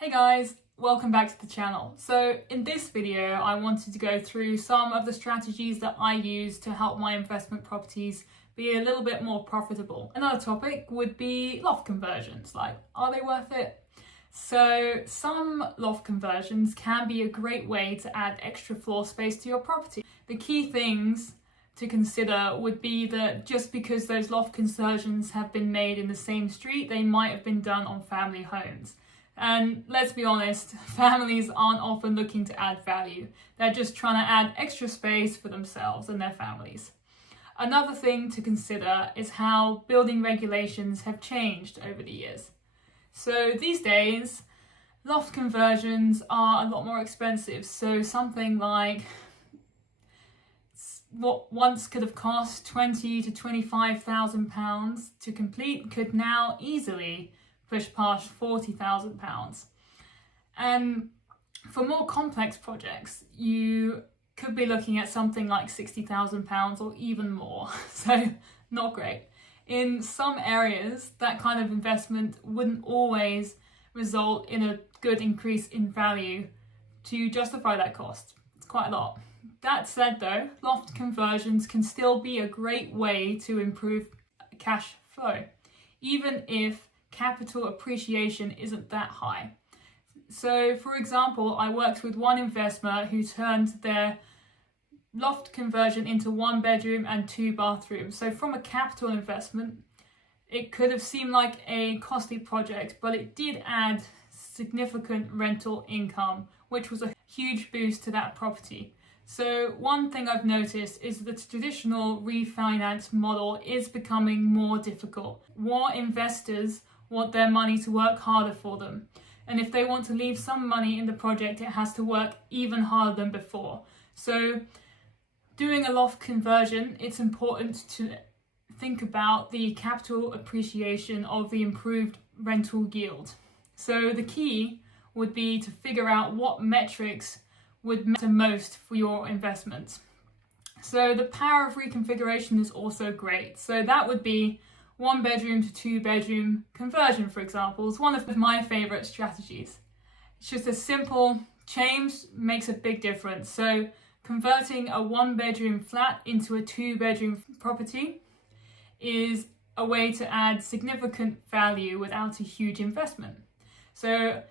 Hey guys, welcome back to the channel. So in this video, I wanted to go through some of the strategies that I use to help my investment properties be a little bit more profitable. Another topic would be loft conversions, like are they worth it? So some loft conversions can be a great way to add extra floor space to your property. The key things to consider would be that just because those loft conversions have been made in the same street, they might have been done on family homes. And let's be honest, families aren't often looking to add value. They're just trying to add extra space for themselves and their families. Another thing to consider is how building regulations have changed over the years. So these days, loft conversions are a lot more expensive. So something like what once could have cost £20,000 to £25,000 to complete could now easily push past £40,000. And for more complex projects, you could be looking at something like £60,000 or even more. So not great. In some areas, that kind of investment wouldn't always result in a good increase in value to justify that cost. It's quite a lot. That said though, loft conversions can still be a great way to improve cash flow, even if capital appreciation isn't that high. So for example, I worked with one investor who turned their loft conversion into 1 bedroom and 2 bathrooms. So from a capital investment, it could have seemed like a costly project, but it did add significant rental income, which was a huge boost to that property. So one thing I've noticed is that the traditional refinance model is becoming more difficult. More investors want their money to work harder for them. And if they want to leave some money in the project, it has to work even harder than before. So doing a loft conversion, it's important to think about the capital appreciation of the improved rental yield. So the key would be to figure out what metrics would matter most for your investment. So the power of reconfiguration is also great. So that would be 1 bedroom to 2 bedroom conversion, for example, is one of my favorite strategies. It's just a simple change makes a big difference. So converting a 1 bedroom flat into a 2 bedroom property is a way to add significant value without a huge investment. So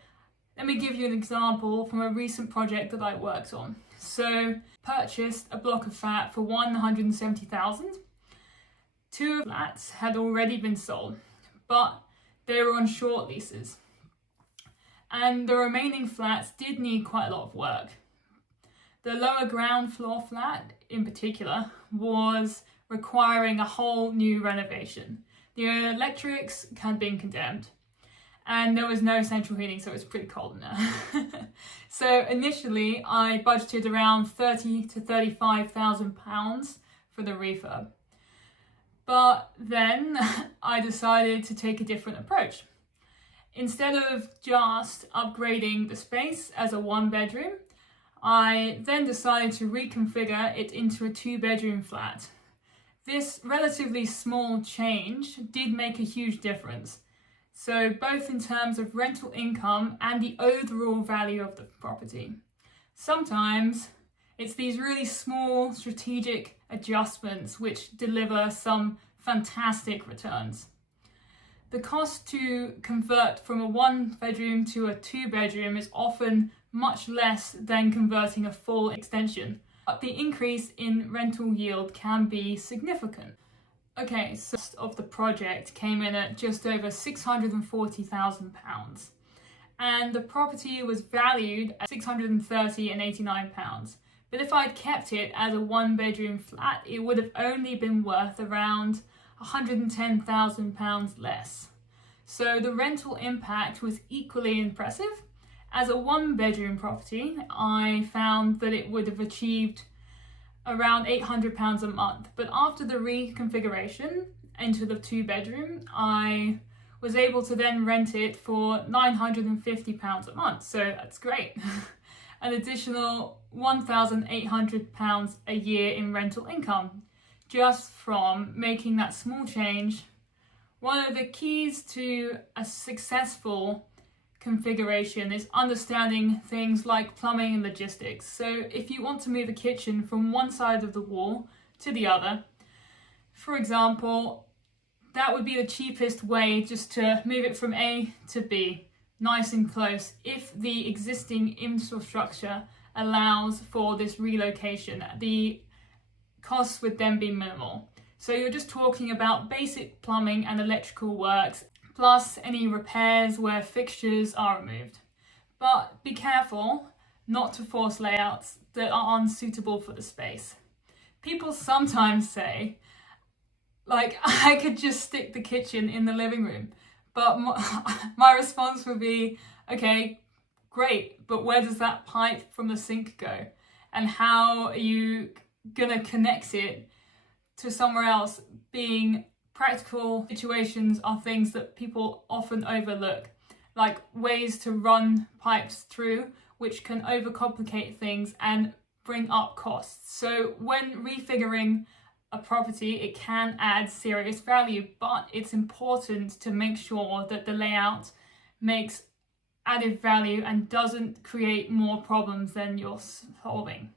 let me give you an example from a recent project that I worked on. So purchased a block of flat for $170,000. 2 flats had already been sold, but they were on short leases. And the remaining flats did need quite a lot of work. The lower ground floor flat in particular was requiring a whole new renovation. The electrics had been condemned and there was no central heating, so it was pretty cold in there. So initially I budgeted around £30,000 to £35,000 for the refurb. But then I decided to take a different approach. Instead of just upgrading the space as a 1 bedroom, I then decided to reconfigure it into a 2 bedroom flat. This relatively small change did make a huge difference. So both in terms of rental income and the overall value of the property. Sometimes it's these really small strategic adjustments which deliver some fantastic returns. The cost to convert from a 1 bedroom to a 2 bedroom is often much less than converting a full extension, but the increase in rental yield can be significant. Okay, so the cost of the project came in at just over £640,000 and the property was valued at £630.89. But if I'd kept it as a 1 bedroom flat, it would have only been worth around £110,000 less. So the rental impact was equally impressive. As a 1 bedroom property, I found that it would have achieved around £800 a month. But after the reconfiguration into the 2 bedroom, I was able to then rent it for £950 a month. So that's great. An additional £1,800 a year in rental income just from making that small change. One of the keys to a successful reconfiguration is understanding things like plumbing and logistics. So if you want to move a kitchen from one side of the wall to the other, for example, that would be the cheapest way, just to move it from A to B, nice and close, if the existing infrastructure allows for this relocation. The costs would then be minimal. So you're just talking about basic plumbing and electrical works, plus any repairs where fixtures are removed. But be careful not to force layouts that are unsuitable for the space. People sometimes say, like, I could just stick the kitchen in the living room. But my response would be, okay, great, but where does that pipe from the sink go? And how are you gonna connect it to somewhere else? Being practical situations are things that people often overlook, like ways to run pipes through, which can overcomplicate things and bring up costs. So when refiguring a property, it can add serious value, but it's important to make sure that the layout makes added value and doesn't create more problems than you're solving.